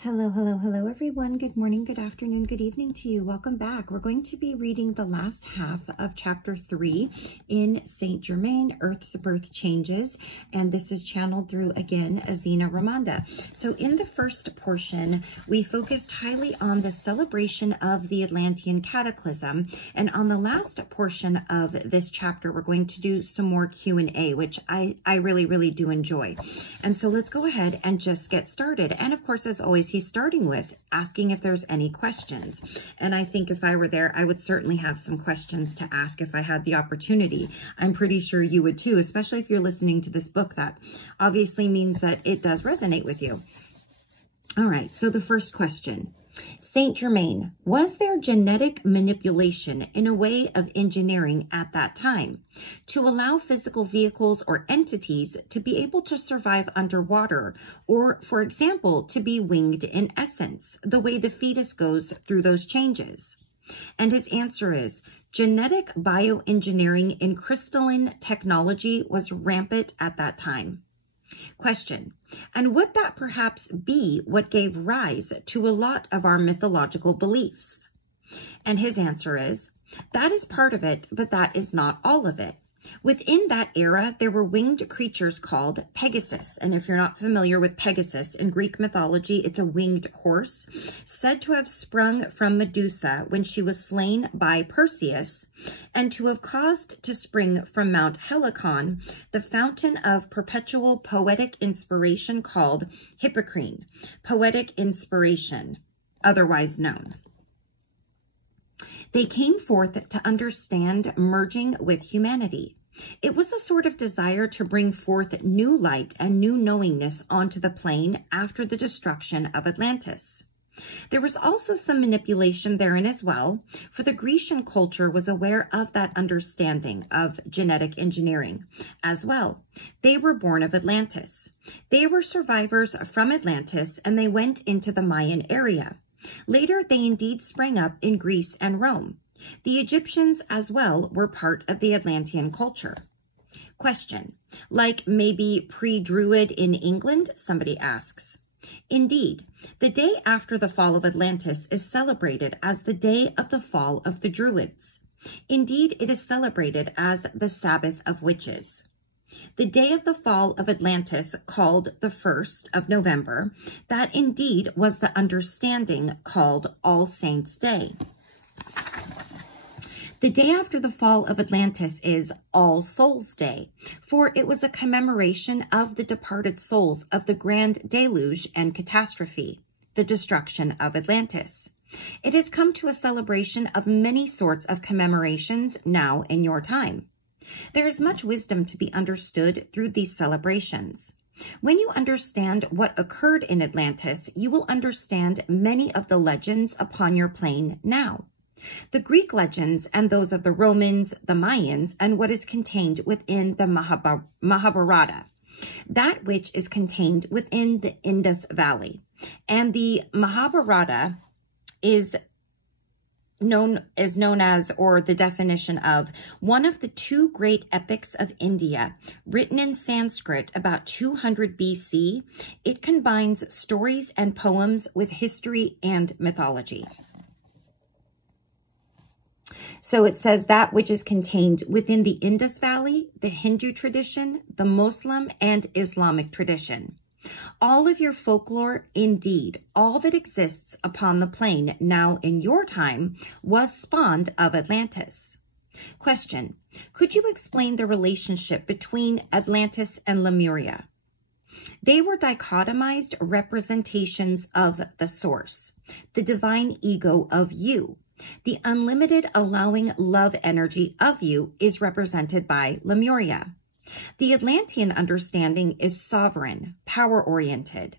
Hello, hello, hello, everyone. Good morning, good afternoon, good evening to you. Welcome back. We're going to be reading the last half of chapter 3 in St. Germain, Earth's Birth Changes. And this is channeled through, again, Azina Ramonda. So in the first portion, we focused highly on the celebration of the Atlantean Cataclysm. And on the last portion of this chapter, we're going to do some more Q&A, which I really do enjoy. And so let's go ahead and just get started. And of course, as always, he's starting with asking if there's any questions. And I think if I were there, I would certainly have some questions to ask if I had the opportunity. I'm pretty sure you would too, especially if you're listening to this book. That obviously means that it does resonate with you. All right, so the first question. St. Germain, was there genetic manipulation in a way of engineering at that time to allow physical vehicles or entities to be able to survive underwater or, for example, to be winged in essence, the way the fetus goes through those changes? And his answer is, genetic bioengineering in crystalline technology was rampant at that time. Question, and would that perhaps be what gave rise to a lot of our mythological beliefs? And his answer is, that is part of it, but that is not all of it. Within that era, there were winged creatures called Pegasus. And if you're not familiar with Pegasus, in Greek mythology, it's a winged horse, said to have sprung from Medusa when she was slain by Perseus, and to have caused to spring from Mount Helicon the fountain of perpetual poetic inspiration called Hippocrene, poetic inspiration, otherwise known. They came forth to understand merging with humanity. It was a sort of desire to bring forth new light and new knowingness onto the plane after the destruction of Atlantis. There was also some manipulation therein as well, for the Grecian culture was aware of that understanding of genetic engineering as well. They were born of Atlantis. They were survivors from Atlantis, and they went into the Mayan area. Later, they indeed sprang up in Greece and Rome. The Egyptians as well were part of the Atlantean culture. Question, like maybe pre-Druid in England, somebody asks. Indeed, the day after the fall of Atlantis is celebrated as the day of the fall of the Druids. Indeed, it is celebrated as the Sabbath of Witches. The day of the fall of Atlantis, called the 1st of November, that indeed was the understanding called All Saints' Day. The day after the fall of Atlantis is All Souls' Day, for it was a commemoration of the departed souls of the grand deluge and catastrophe, the destruction of Atlantis. It has come to a celebration of many sorts of commemorations now in your time. There is much wisdom to be understood through these celebrations. When you understand what occurred in Atlantis, you will understand many of the legends upon your plane now. The Greek legends and those of the Romans, the Mayans, and what is contained within the Mahabharata, that which is contained within the Indus Valley. And the Mahabharata is known as, or the definition of, one of the two great epics of India, written in Sanskrit about 200 BC. It combines stories and poems with history and mythology. So it says that which is contained within the Indus Valley, the Hindu tradition, the Muslim and Islamic tradition. All of your folklore, indeed, all that exists upon the plane now in your time, was spawned of Atlantis. Question, could you explain the relationship between Atlantis and Lemuria? They were dichotomized representations of the source, the divine ego of you. The unlimited allowing love energy of you is represented by Lemuria. The Atlantean understanding is sovereign, power-oriented.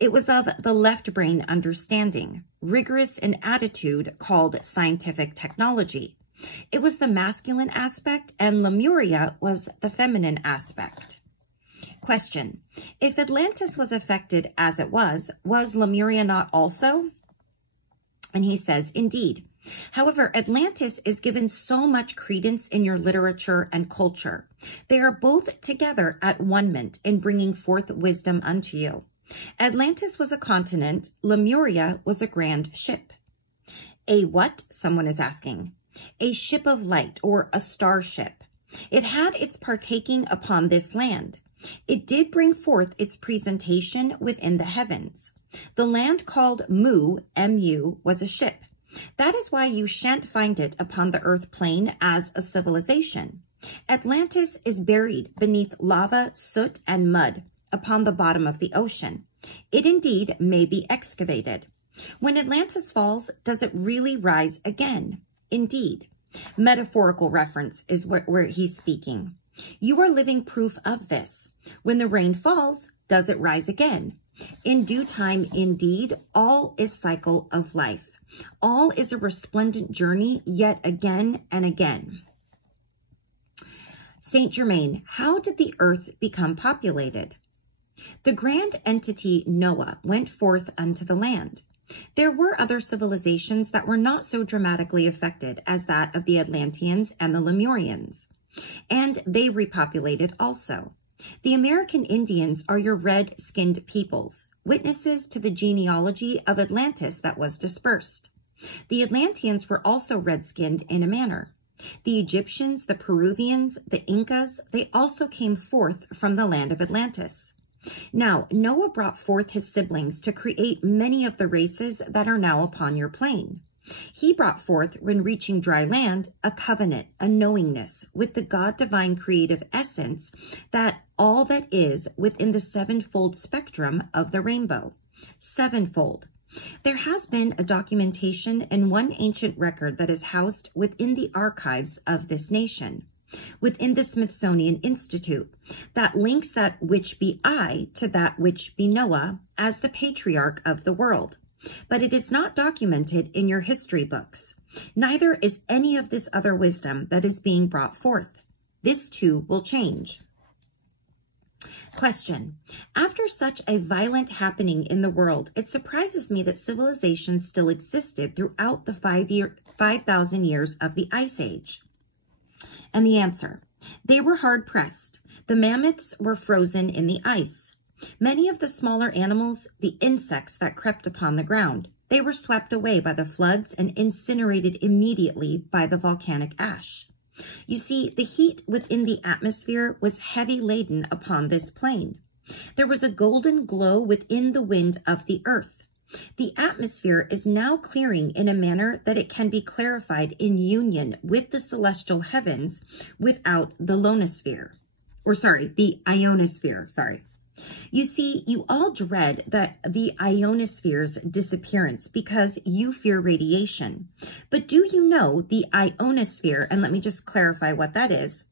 It was of the left brain understanding, rigorous in attitude called scientific technology. It was the masculine aspect, and Lemuria was the feminine aspect. Question, if Atlantis was affected as it was Lemuria not also? And he says, indeed. However, Atlantis is given so much credence in your literature and culture. They are both together at one-ment in bringing forth wisdom unto you. Atlantis was a continent. Lemuria was a grand ship. A what? Someone is asking. A ship of light, or a starship. It had its partaking upon this land. It did bring forth its presentation within the heavens. The land called Mu, M-U, was a ship. That is why you shan't find it upon the earth plane as a civilization. Atlantis is buried beneath lava, soot, and mud upon the bottom of the ocean. It indeed may be excavated. When Atlantis falls, does it really rise again? Indeed. Metaphorical reference is where he's speaking. You are living proof of this. When the rain falls, does it rise again? In due time, indeed, all is cycle of life. All is a resplendent journey, yet again and again. Saint Germain, how did the earth become populated? The grand entity Noah went forth unto the land. There were other civilizations that were not so dramatically affected as that of the Atlanteans and the Lemurians, and they repopulated also. The American Indians are your red-skinned peoples, witnesses to the genealogy of Atlantis that was dispersed. The Atlanteans were also red-skinned in a manner. The Egyptians, the Peruvians, the Incas, they also came forth from the land of Atlantis. Now, Noah brought forth his siblings to create many of the races that are now upon your plane. He brought forth, when reaching dry land, a covenant, a knowingness with the God-divine creative essence that all that is within the sevenfold spectrum of the rainbow. Sevenfold. There has been a documentation in one ancient record that is housed within the archives of this nation, within the Smithsonian Institute, that links that which be I to that which be Noah as the patriarch of the world. But it is not documented in your history books. Neither is any of this other wisdom that is being brought forth. This too will change. Question. After such a violent happening in the world, it surprises me that civilization still existed throughout the 5,000 years of the Ice Age. And the answer. They were hard-pressed. The mammoths were frozen in the ice. Many of the smaller animals, the insects that crept upon the ground, they were swept away by the floods and incinerated immediately by the volcanic ash. You see, the heat within the atmosphere was heavy laden upon this plane. There was a golden glow within the wind of the earth. The atmosphere is now clearing in a manner that it can be clarified in union with the celestial heavens without the the ionosphere, You see, you all dread the ionosphere's disappearance because you fear radiation. But do you know the ionosphere, and let me just clarify what that is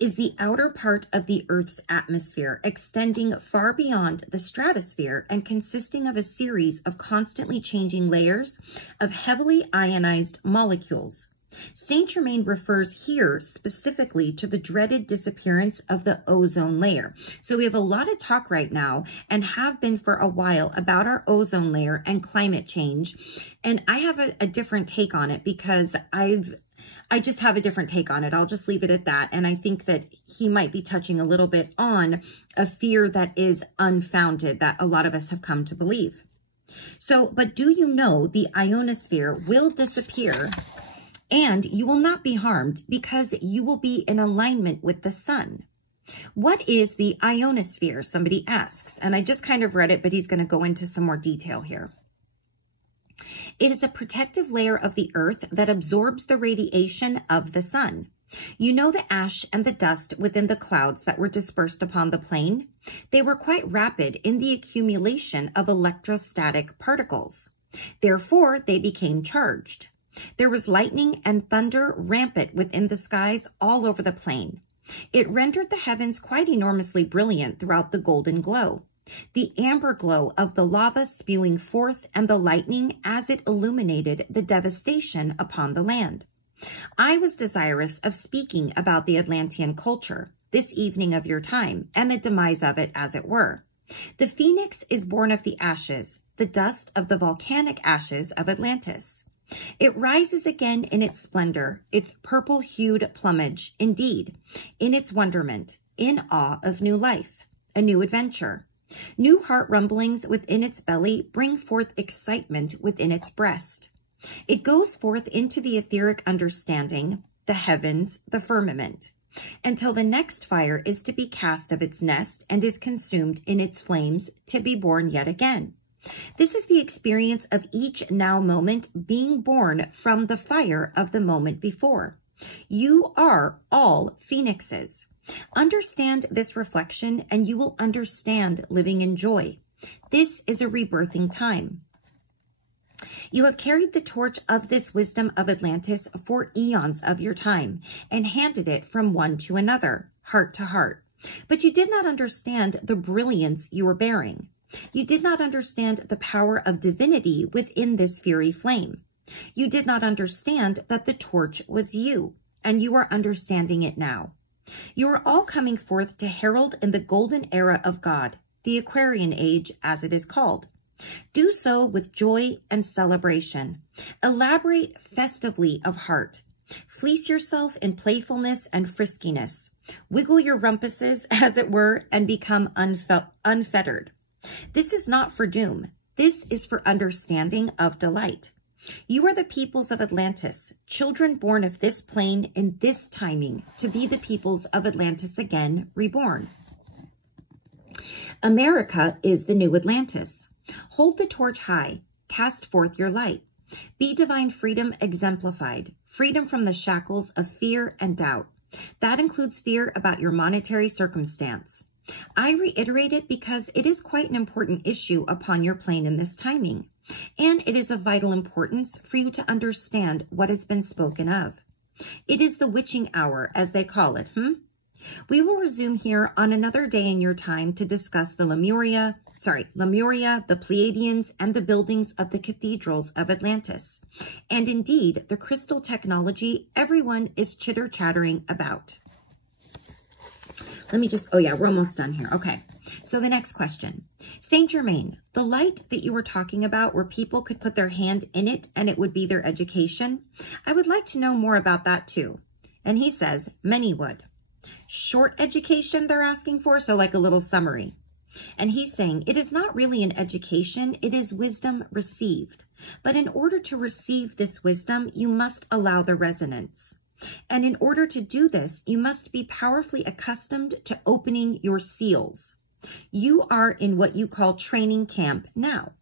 the outer part of the Earth's atmosphere, extending far beyond the stratosphere and consisting of a series of constantly changing layers of heavily ionized molecules. Saint Germain refers here specifically to the dreaded disappearance of the ozone layer. So we have a lot of talk right now, and have been for a while, about our ozone layer and climate change. And I have a different take on it because I just have a different take on it. I'll just leave it at that. And I think that he might be touching a little bit on a fear that is unfounded that a lot of us have come to believe. So, but do you know the ionosphere will disappear and you will not be harmed because you will be in alignment with the sun? What is the ionosphere? Somebody asks. And I just kind of read it, but he's going to go into some more detail here. It is a protective layer of the earth that absorbs the radiation of the sun. You know the ash and the dust within the clouds that were dispersed upon the plain? They were quite rapid in the accumulation of electrostatic particles. Therefore, they became charged. There was lightning and thunder rampant within the skies all over the plain. It rendered the heavens quite enormously brilliant throughout the golden glow. The amber glow of the lava spewing forth and the lightning as it illuminated the devastation upon the land. I was desirous of speaking about the Atlantean culture this evening of your time and the demise of it, as it were. The phoenix is born of the ashes, the dust of the volcanic ashes of Atlantis. It rises again in its splendor, its purple-hued plumage, indeed, in its wonderment, in awe of new life, a new adventure. New heart rumblings within its belly bring forth excitement within its breast. It goes forth into the etheric understanding, the heavens, the firmament, until the next fire is to be cast of its nest and is consumed in its flames to be born yet again. This is the experience of each now moment being born from the fire of the moment before. You are all phoenixes. Understand this reflection and you will understand living in joy. This is a rebirthing time. You have carried the torch of this wisdom of Atlantis for eons of your time and handed it from one to another, heart to heart. But you did not understand the brilliance you were bearing. You did not understand the power of divinity within this fiery flame. You did not understand that the torch was you, and you are understanding it now. You are all coming forth to herald in the golden era of God, the Aquarian age as it is called. Do so with joy and celebration. Elaborate festively of heart. Fleece yourself in playfulness and friskiness. Wiggle your rumpuses, as it were, and become unfettered. This is not for doom. This is for understanding of delight. You are the peoples of Atlantis, children born of this plane in this timing, to be the peoples of Atlantis again, reborn. America is the new Atlantis. Hold the torch high, cast forth your light. Be divine freedom exemplified, freedom from the shackles of fear and doubt. That includes fear about your monetary circumstance. I reiterate it because it is quite an important issue upon your plane in this timing, and it is of vital importance for you to understand what has been spoken of. It is the witching hour, as they call it, We will resume here on another day in your time to discuss the Lemuria, the Pleiadians, and the buildings of the cathedrals of Atlantis, and indeed the crystal technology everyone is chitter-chattering about. Let me just, we're almost done here. Okay, so the next question. Saint Germain, the light that you were talking about where people could put their hand in it and it would be their education, I would like to know more about that too. And he says, many would. Short education they're asking for, so like a little summary. And he's saying, it is not really an education, it is wisdom received. But in order to receive this wisdom, you must allow the resonance. And in order to do this, you must be powerfully accustomed to opening your seals. You are in what you call training camp now.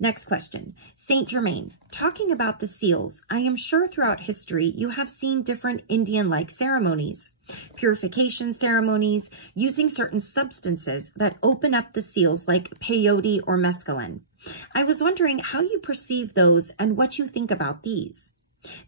Next question. Saint Germain, talking about the seals, I am sure throughout history you have seen different Indian-like ceremonies, purification ceremonies, using certain substances that open up the seals like peyote or mescaline. I was wondering how you perceive those and what you think about these.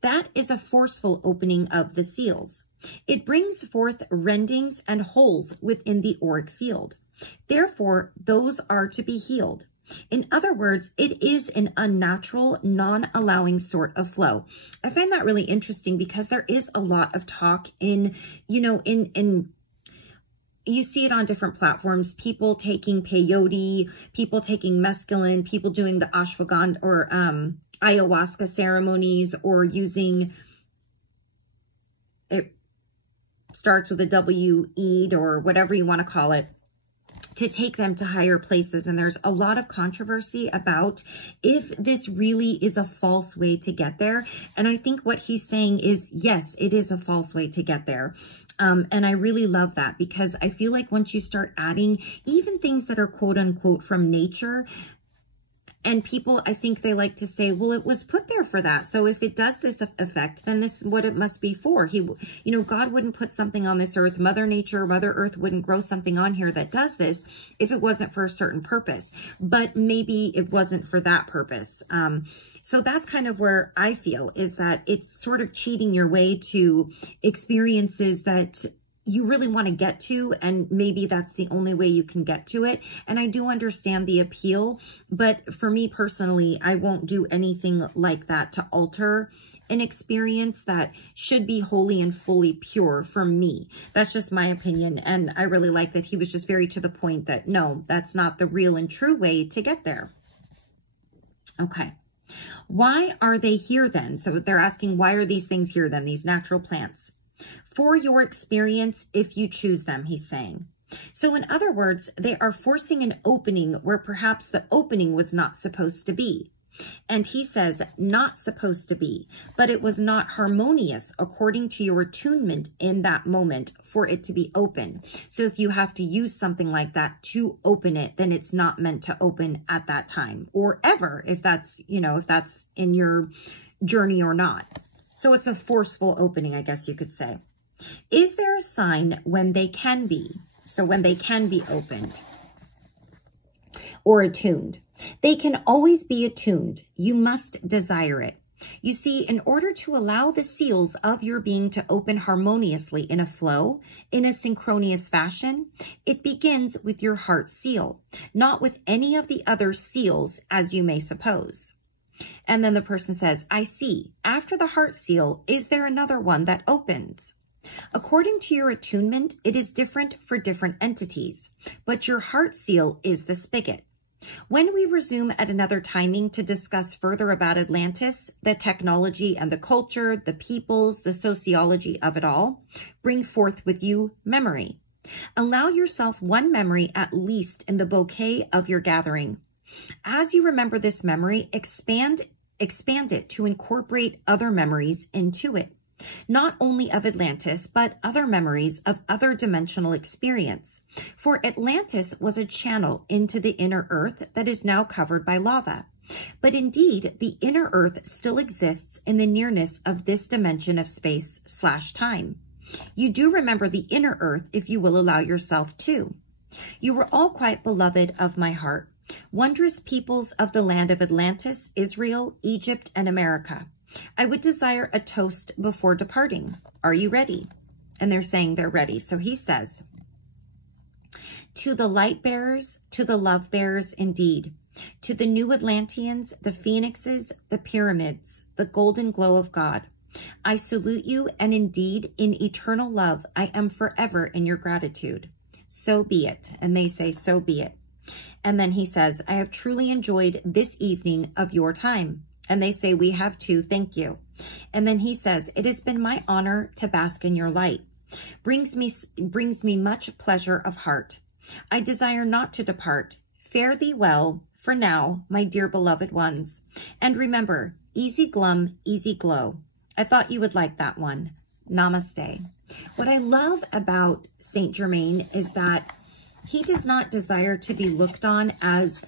That is a forceful opening of the seals. It brings forth rendings and holes within the auric field. Therefore, those are to be healed. In other words, it is an unnatural, non-allowing sort of flow. I find that really interesting because there is a lot of talk in you see it on different platforms, people taking peyote, people taking mescaline, people doing the ashwagandha or ayahuasca ceremonies, or using, it starts with a W, eid, or whatever you want to call it, to take them to higher places. And there's a lot of controversy about if this really is a false way to get there. And I think what he's saying is, yes, it is a false way to get there. And I really love that, because I feel like once you start adding even things that are quote unquote from nature, and people, I think they like to say, well, it was put there for that. So if it does this effect, then this is what it must be for. God wouldn't put something on this earth. Mother Nature, Mother Earth wouldn't grow something on here that does this if it wasn't for a certain purpose. But maybe it wasn't for that purpose. So that's kind of where I feel, is that it's sort of cheating your way to experiences that you really want to get to, and maybe that's the only way you can get to it. And I do understand the appeal, but for me personally, I won't do anything like that to alter an experience that should be wholly and fully pure for me. That's just my opinion. And I really like that he was just very to the point that no, that's not the real and true way to get there. Okay. Why are they here then? So they're asking, why are these things here then, these natural plants? For your experience, if you choose them, he's saying. So in other words, they are forcing an opening where perhaps the opening was not supposed to be. And he says, not supposed to be, but it was not harmonious according to your attunement in that moment for it to be open. So if you have to use something like that to open it, then it's not meant to open at that time or ever, if that's, if that's in your journey or not. So it's a forceful opening, I guess you could say. Is there a sign when they can be? So when they can be opened or attuned. They can always be attuned. You must desire it. You see, in order to allow the seals of your being to open harmoniously in a flow, in a synchronous fashion, it begins with your heart seal, not with any of the other seals, as you may suppose. And then the person says, I see. After the heart seal, is there another one that opens? According to your attunement, it is different for different entities, but your heart seal is the spigot. When we resume at another timing to discuss further about Atlantis, the technology and the culture, the peoples, the sociology of it all, bring forth with you memory. Allow yourself one memory at least in the bouquet of your gathering. As you remember this memory, expand it to incorporate other memories into it. Not only of Atlantis, but other memories of other dimensional experience. For Atlantis was a channel into the inner earth that is now covered by lava. But indeed, the inner earth still exists in the nearness of this dimension of space/time. You do remember the inner earth if you will allow yourself to. You were all quite beloved of my heart. Wondrous peoples of the land of Atlantis, Israel, Egypt, and America. I would desire a toast before departing. Are you ready? And they're saying they're ready. So he says, to the light bearers, to the love bearers indeed, to the new Atlanteans, the phoenixes, the pyramids, the golden glow of God. I salute you, and indeed, in eternal love, I am forever in your gratitude. So be it. And they say, so be it. And then he says, I have truly enjoyed this evening of your time. And they say, we have too, thank you. And then he says, it has been my honor to bask in your light. Brings me much pleasure of heart. I desire not to depart. Fare thee well, for now, my dear beloved ones. And remember, easy glum, easy glow. I thought you would like that one. Namaste. What I love about Saint Germain is that he does not desire to be looked on as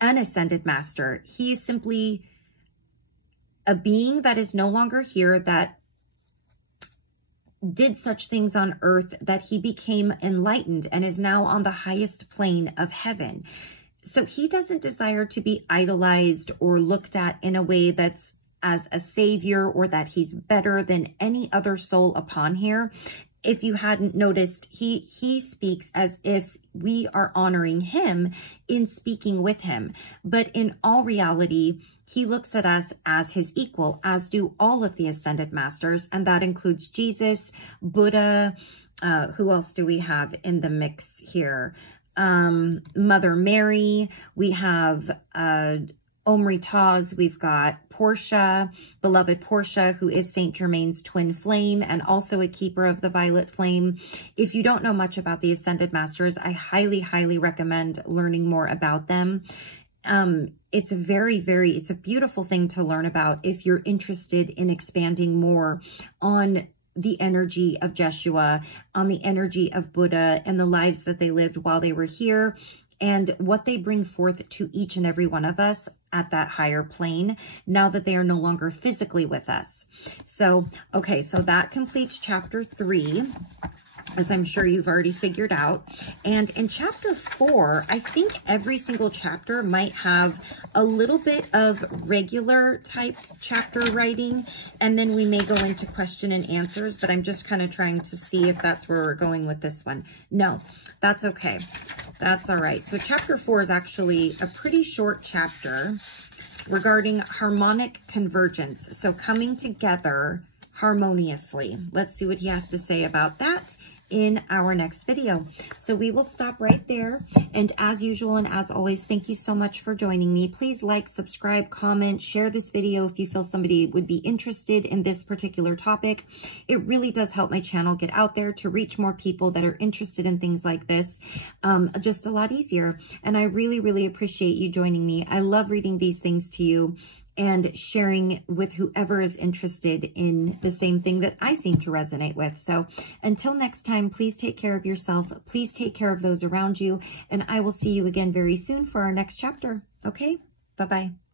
an ascended master. He is simply a being that is no longer here, that did such things on earth that he became enlightened and is now on the highest plane of heaven. So he doesn't desire to be idolized or looked at in a way that's as a savior or that he's better than any other soul upon here. If you hadn't noticed, he speaks as if we are honoring him in speaking with him. But in all reality, he looks at us as his equal, as do all of the ascended masters. And that includes Jesus, Buddha. Who else do we have in the mix here? Mother Mary. We have Omri Taz. We've got Portia, beloved Portia, who is Saint Germain's twin flame and also a keeper of the violet flame. If you don't know much about the ascended masters, I highly, highly recommend learning more about them. It's a beautiful thing to learn about if you're interested in expanding more on the energy of Jeshua, on the energy of Buddha and the lives that they lived while they were here, and what they bring forth to each and every one of us at that higher plane now that they are no longer physically with us. So, okay, so that completes chapter 3, as I'm sure you've already figured out. And in chapter 4, I think every single chapter might have a little bit of regular type chapter writing, and then we may go into question and answers, but I'm just kind of trying to see if that's where we're going with this one. No, that's okay. That's all right. So chapter 4 is actually a pretty short chapter regarding harmonic convergence. So coming together harmoniously. Let's see what he has to say about that in our next video. So we will stop right there. And as usual and as always, thank you so much for joining me. Please like, subscribe, comment, share this video if you feel somebody would be interested in this particular topic. It really does help my channel get out there to reach more people that are interested in things like this just a lot easier. And I really, really appreciate you joining me. I love reading these things to you and sharing with whoever is interested in the same thing that I seem to resonate with. So until next time, please take care of yourself. Please take care of those around you. And I will see you again very soon for our next chapter. Okay? Bye-bye.